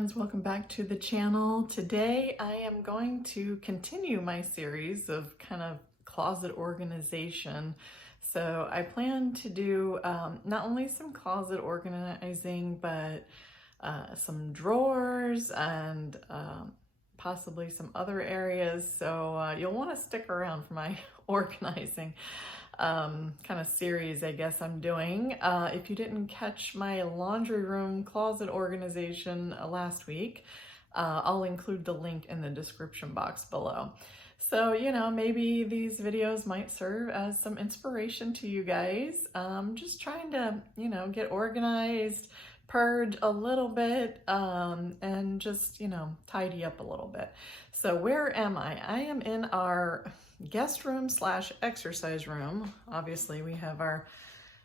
friends, welcome back to the channel. Today I am going to continue my series of kind of closet organization. So I plan to do not only some closet organizing, but some drawers and possibly some other areas. So you'll want to stick around for my organizing kind of series, I guess I'm doing. If you didn't catch my laundry room closet organization last week, I'll include the link in the description box below. So, you know, maybe these videos might serve as some inspiration to you guys. Just trying to, you know, get organized, purge a little bit, and just, you know, tidy up a little bit. So where am I? I am in our guest room slash exercise room. Obviously we have our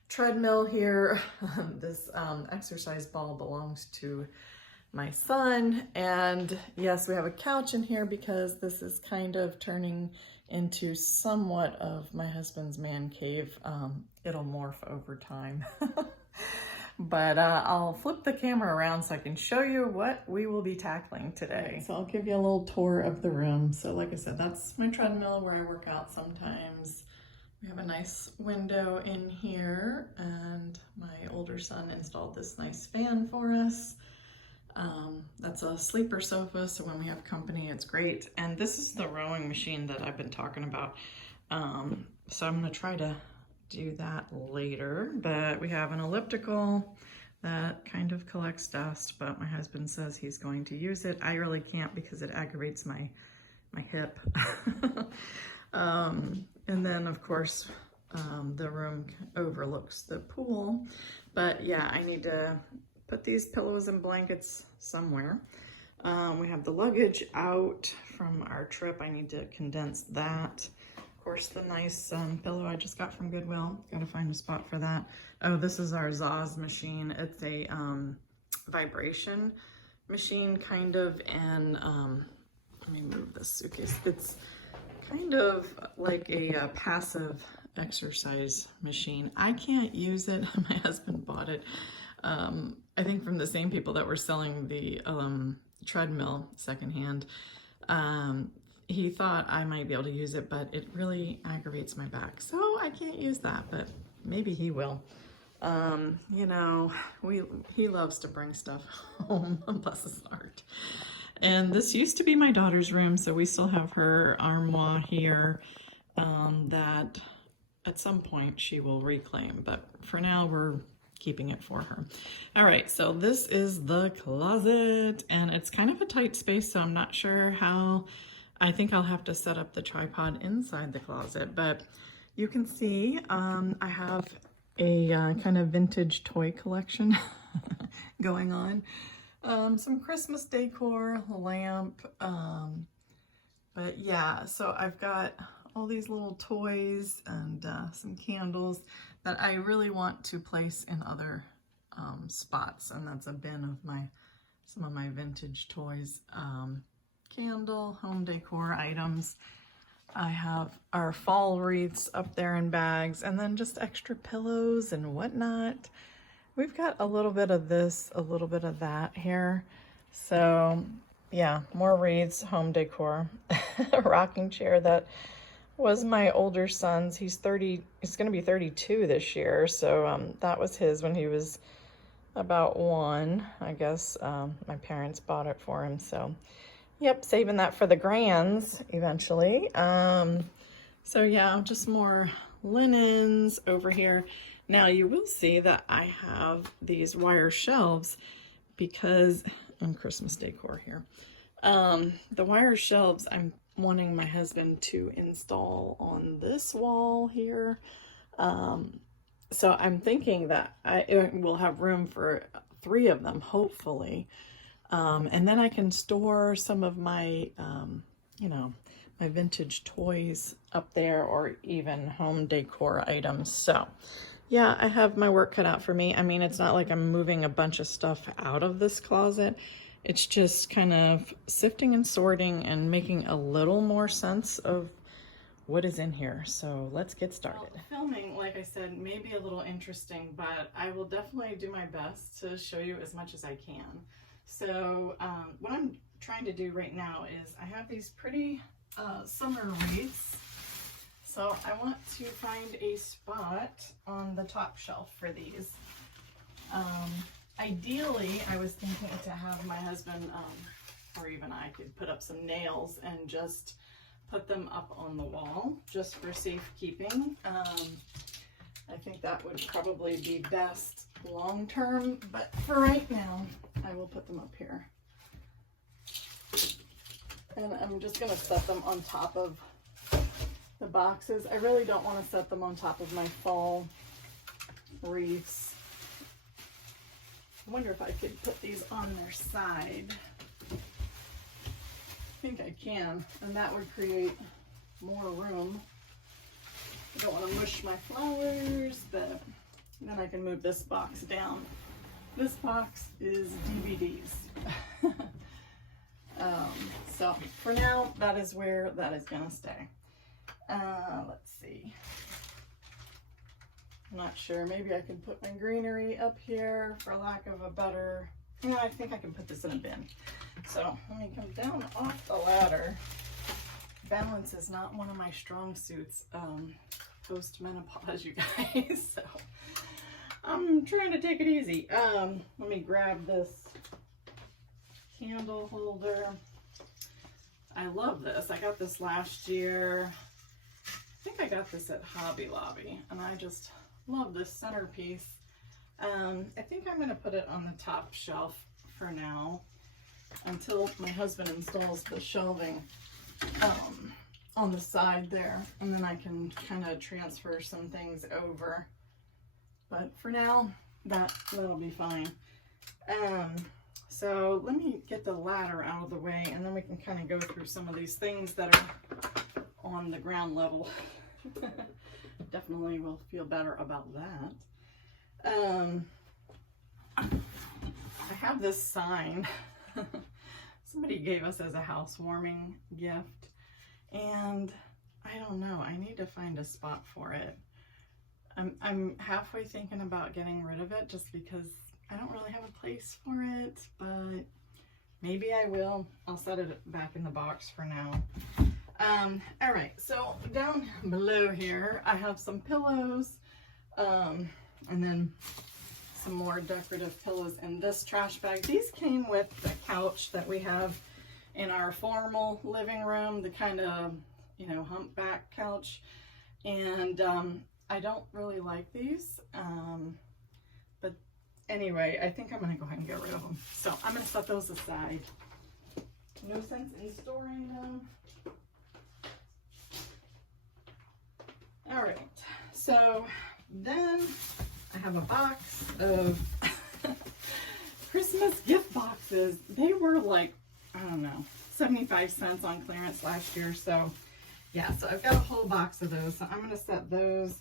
treadmill here. This exercise ball belongs to my son, and yes, we have a couch in here because this is kind of turning into somewhat of my husband's man cave. It'll morph over time. But I'll flip the camera around so I can show you what we will be tackling today. So I'll give you a little tour of the room. So like I said, that's my treadmill where I work out sometimes. We have a nice window in here, and my older son installed this nice fan for us. That's a sleeper sofa, so when we have company, it's great. And this is the rowing machine that I've been talking about. So I'm gonna try to do that later, but we have an elliptical that kind of collects dust, but my husband says he's going to use it. I really can't because it aggravates my hip. And then of course the room overlooks the pool, but yeah, I need to put these pillows and blankets somewhere. We have the luggage out from our trip. I need to condense that. Of course, the nice pillow I just got from Goodwill. Gotta find a spot for that. Oh, this is our Zaz machine. It's a vibration machine, kind of, and let me move this suitcase. It's kind of like a passive exercise machine. I can't use it. My husband bought it, I think from the same people that were selling the treadmill secondhand. He thought I might be able to use it, but it really aggravates my back. So I can't use that, but maybe he will. You know, he loves to bring stuff home, bless his heart. And this used to be my daughter's room, so we still have her armoire here that at some point she will reclaim, but for now we're keeping it for her. All right, so this is the closet, and it's kind of a tight space, so I'm not sure how. I think I'll have to set up the tripod inside the closet, but you can see I have a kind of vintage toy collection going on. Some Christmas decor, a lamp, but yeah, so I've got all these little toys and some candles that I really want to place in other spots, and that's a bin of some of my vintage toys. Candle, home decor items. I have our fall wreaths up there in bags, and then just extra pillows and whatnot. We've got a little bit of this, a little bit of that here. So yeah, more wreaths, home decor. A rocking chair that was my older son's. He's going to be 32 this year. So that was his when he was about 1, I guess. My parents bought it for him. So yep, saving that for the grands eventually. So yeah, just more linens over here. Now you will see that I have these wire shelves because, and Christmas decor here. The wire shelves I'm wanting my husband to install on this wall here. So I'm thinking that I will have room for 3 of them, hopefully. And then I can store some of my, you know, my vintage toys up there, or even home decor items. So yeah, I have my work cut out for me. I mean, it's not like I'm moving a bunch of stuff out of this closet. It's just kind of sifting and sorting and making a little more sense of what is in here. So let's get started. Well, filming, like I said, may be a little interesting, but I will definitely do my best to show you as much as I can. So what I'm trying to do right now is I have these pretty summer wreaths. So I want to find a spot on the top shelf for these. Ideally, I was thinking to have my husband or even I could put up some nails and just put them up on the wall just for safekeeping. I think that would probably be best long term, but for right now, I will put them up here. And I'm just gonna set them on top of the boxes. I really don't want to set them on top of my fall wreaths. I wonder if I could put these on their side. I think I can, and that would create more room. I don't want to mush my flowers, but then I can move this box down. This box is DVDs. So for now, that is where that is gonna stay. Let's see. I'm not sure, maybe I can put my greenery up here for lack of a better, I think I can put this in a bin. So let me come down off the ladder. Balance is not one of my strong suits post-menopause, you guys, so I'm trying to take it easy. Let me grab this candle holder. I love this. I got this last year. I think I got this at Hobby Lobby, and I just love this centerpiece. I think I'm going to put it on the top shelf for now until my husband installs the shelving on the side there, and then I can kind of transfer some things over. But for now, that'll be fine. So let me get the ladder out of the way, and then we can kind of go through some of these things that are on the ground level. Definitely will feel better about that. I have this sign somebody gave us as a housewarming gift, and I don't know, I need to find a spot for it. I'm halfway thinking about getting rid of it just because I don't really have a place for it, but maybe I will. I'll set it back in the box for now. All right, so down below here, I have some pillows, and then some more decorative pillows in this trash bag. These came with the couch that we have in our formal living room, the kind of, humpback couch. And I don't really like these, but anyway, I think I'm gonna go ahead and get rid of them. So I'm gonna set those aside. No sense in storing them. All right, so then I have a box of Christmas gift boxes. They were like, I don't know, 75 cents on clearance last year. So yeah, so I've got a whole box of those. So I'm gonna set those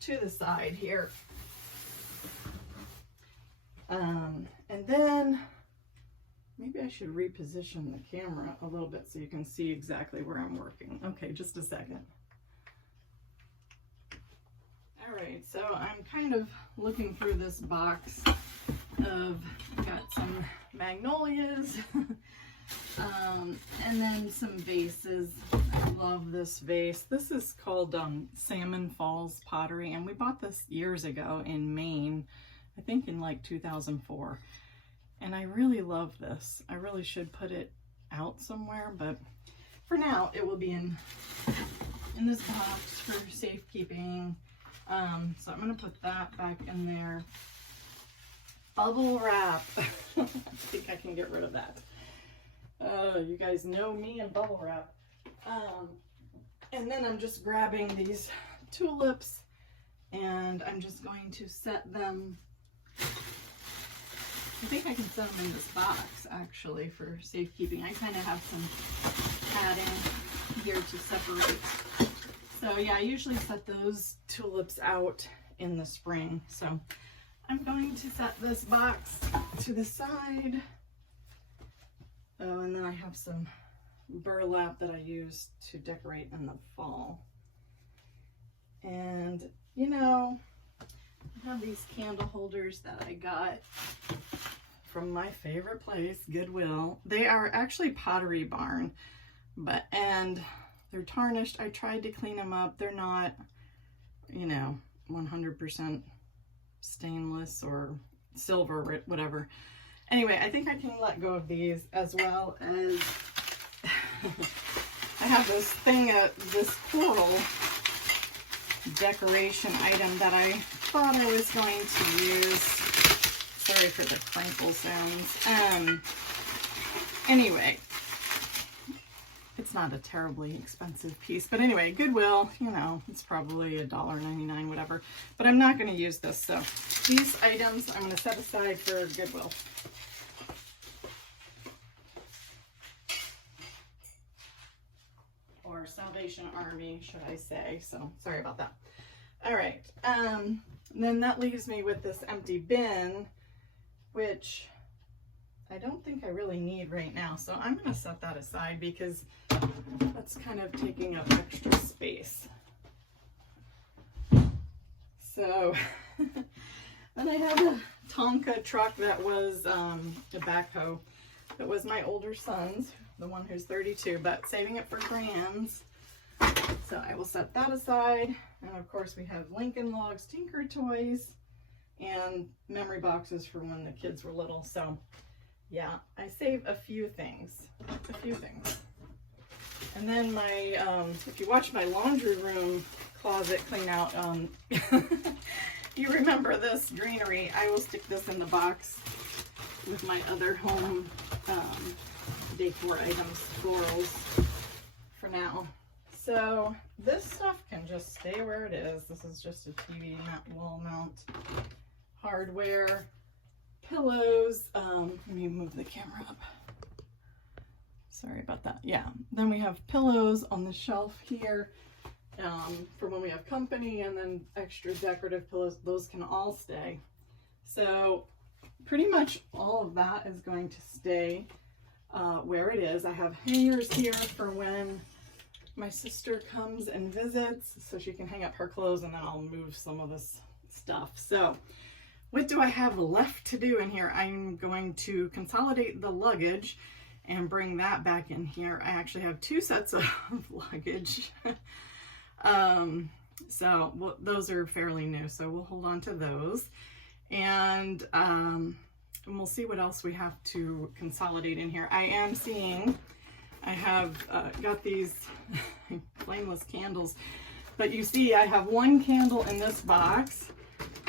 to the side here. And then maybe I should reposition the camera a little bit so you can see exactly where I'm working. Okay, just a second. All right, so I'm kind of looking through this box of, got some magnolias, and then some vases. I love this vase. This is called Salmon Falls Pottery, and we bought this years ago in Maine, I think in like 2004. And I really love this. I really should put it out somewhere, but for now it will be in this box for safekeeping. So I'm gonna put that back in there. Bubble wrap. I think I can get rid of that. You guys know me and bubble wrap. And then I'm just grabbing these tulips, and I'm just going to set them. I think I can set them in this box actually for safekeeping. I kind of have some padding here to separate. So yeah, I usually set those tulips out in the spring. So I'm going to set this box to the side. Oh, and then I have some burlap that I use to decorate in the fall. And I have these candle holders that I got from my favorite place, Goodwill. They are actually Pottery Barn, and they're tarnished. I tried to clean them up. They're not, you know, 100% stainless or silver, whatever. Anyway, I think I can let go of these, as well as I have this coral decoration item that I thought I was going to use. Sorry for the crinkle sounds. Anyway, it's not a terribly expensive piece, but anyway, Goodwill, you know, it's probably $1.99, whatever, but I'm not going to use this. So these items I'm going to set aside for Goodwill. Or Salvation Army, should I say. So sorry about that. All right. Then that leaves me with this empty bin, which I don't think I really need right now. So I'm going to set that aside because that's kind of taking up extra space. So then I have a Tonka truck that was a backhoe. That was my older son's, the one who's 32, but saving it for grands. So I will set that aside. And of course we have Lincoln Logs Tinker Toys and memory boxes for when the kids were little. So yeah, I save a few things. And then my, if you watch my laundry room closet clean out, you remember this greenery. I will stick this in the box with my other home decor items, florals, for now. So this stuff can just stay where it is. This is just a TV wall mount, hardware, pillows. Let me move the camera up. Sorry about that. Yeah, then we have pillows on the shelf here for when we have company, and then extra decorative pillows. Those can all stay. So pretty much all of that is going to stay where it is. I have hangers here for when my sister comes and visits, so she can hang up her clothes, and then I'll move some of this stuff. So what do I have left to do in here? I'm going to consolidate the luggage and bring that back in here. I actually have 2 sets of luggage. So those are fairly new, so we'll hold on to those. And we'll see what else we have to consolidate in here. I am seeing, I have got these flameless candles, but you see I have 1 candle in this box,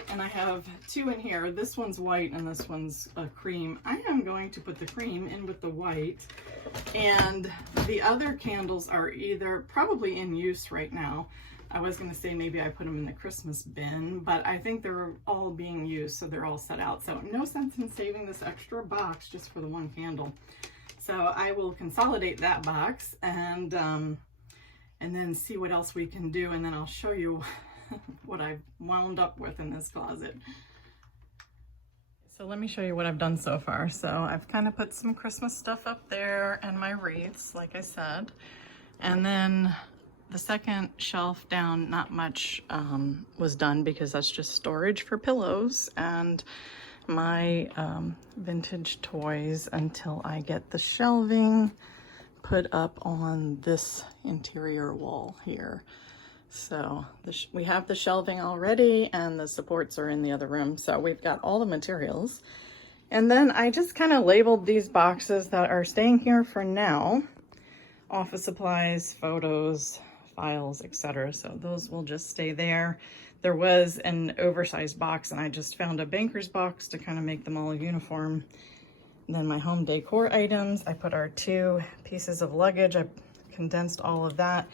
and I have 2 in here. This one's white and this one's cream. I am going to put the cream in with the white, and the other candles are either probably in use right now. I was going to say maybe I put them in the Christmas bin, but I think they're all being used, so they're all set out. So no sense in saving this extra box just for the 1 candle. So I will consolidate that box and then see what else we can do, and then I'll show you what I've wound up with in this closet. So let me show you what I've done so far. So I've kind of put some Christmas stuff up there and my wreaths, like I said. And then the second shelf down, not much was done because that's just storage for pillows and my vintage toys until I get the shelving put up on this interior wall here. So we have the shelving already, and the supports are in the other room. So we've got all the materials. And then I just kind of labeled these boxes that are staying here for now. Office supplies, photos, files, etc. So those will just stay there. There was an oversized box, and I just found a banker's box to kind of make them all uniform. And then my home decor items, I put our 2 pieces of luggage. I condensed all of that.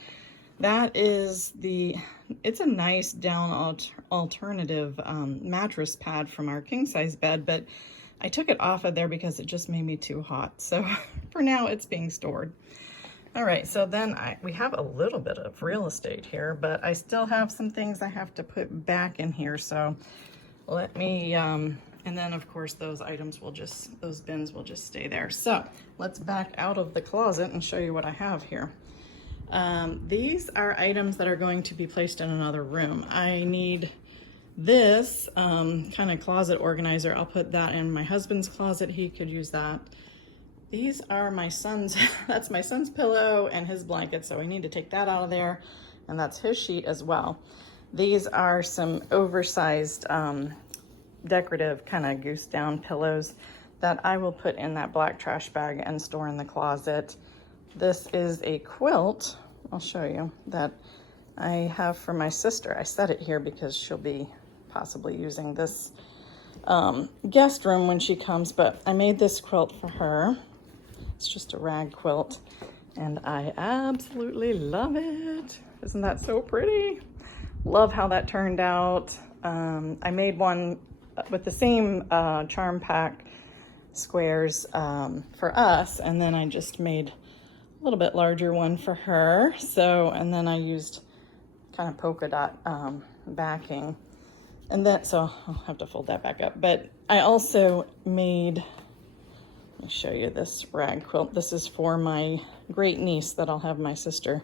That is it's a nice down alternative mattress pad from our king size bed, but I took it off of there because it just made me too hot. So for now it's being stored. All right, so then we have a little bit of real estate here, but I still have some things I have to put back in here. So let me, and then of course those bins will just stay there. So let's back out of the closet and show you what I have here. These are items that are going to be placed in another room. I need This kind of closet organizer, I'll put that in my husband's closet. He could use that. These are my son's, that's my son's pillow and his blanket, so we need to take that out of there, and that's his sheet as well. These are some oversized decorative kind of goose down pillows that I will put in that black trash bag and store in the closet. This is a quilt, I'll show you, that I have for my sister. I set it here because she'll be possibly using this guest room when she comes, but I made this quilt for her. It's just a rag quilt, and I absolutely love it. Isn't that so pretty? Love how that turned out. I made one with the same charm pack squares for us, and then I just made a little bit larger one for her. So, and then I used kind of polka dot backing, and then, so I'll have to fold that back up. But I also made, let me show you this rag quilt. This is for my great niece that I'll have my sister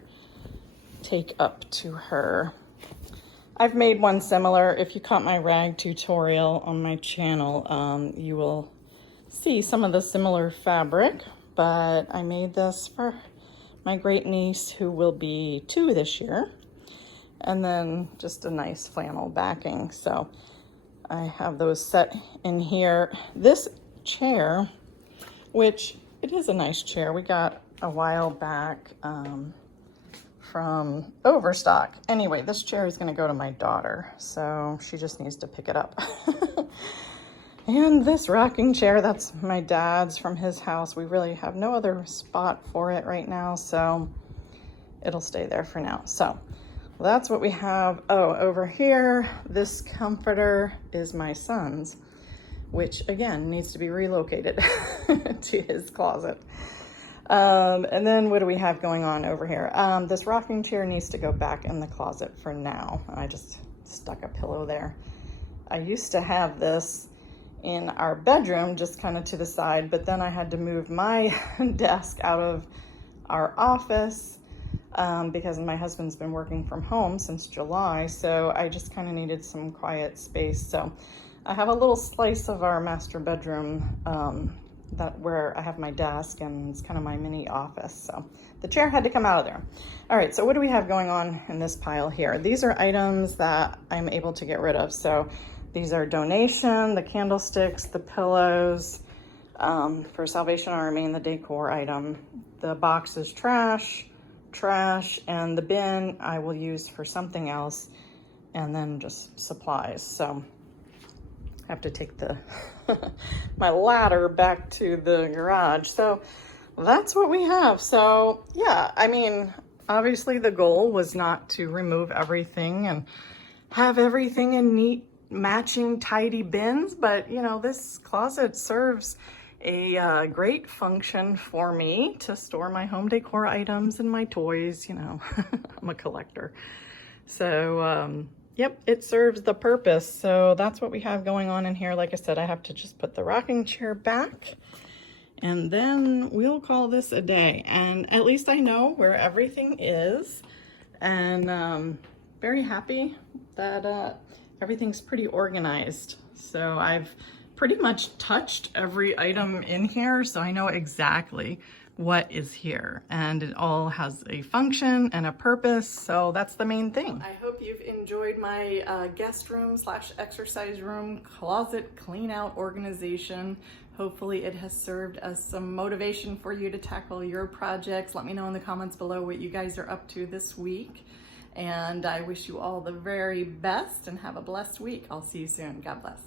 take up to her. I've made one similar. If you caught my rag tutorial on my channel, you will see some of the similar fabric, but I made this for my great niece who will be 2 this year, and then just a nice flannel backing. So I have those set in here. This chair, which it is a nice chair, we got a while back from Overstock. Anyway, this chair is going to go to my daughter, so she just needs to pick it up. And this rocking chair, that's my dad's from his house. We really have no other spot for it right now, so it'll stay there for now. So that's what we have. Oh, over here, this comforter is my son's, which again needs to be relocated to his closet. And then what do we have going on over here? This rocking chair needs to go back in the closet for now. I just stuck a pillow there. I used to have this in our bedroom, just kind of to the side, but then I had to move my desk out of our office because my husband's been working from home since July, so I just kind of needed some quiet space. So I have a little slice of our master bedroom that where I have my desk, and it's kind of my mini office. So the chair had to come out of there. All right, so what do we have going on in this pile here? These are items that I'm able to get rid of. So these are donation, the candlesticks, the pillows for Salvation Army, and the decor item. The box is trash, and the bin I will use for something else, and then just supplies. So I have to take the my ladder back to the garage. So that's what we have. So yeah, I mean, obviously the goal was not to remove everything and have everything in neat matching tidy bins, but you know, this closet serves a great function for me to store my home decor items and my toys. You know, I'm a collector. So yep, it serves the purpose. So that's what we have going on in here. Like I said, I have to just put the rocking chair back, and then we'll call this a day. And at least I know where everything is, and very happy that everything's pretty organized. So I've pretty much touched every item in here, so I know exactly what is here, and it all has a function and a purpose, so that's the main thing. I hope you've enjoyed my guest room / exercise room closet clean out organization. Hopefully it has served as some motivation for you to tackle your projects. Let me know in the comments below what you guys are up to this week, and I wish you all the very best and have a blessed week. I'll see you soon. God bless.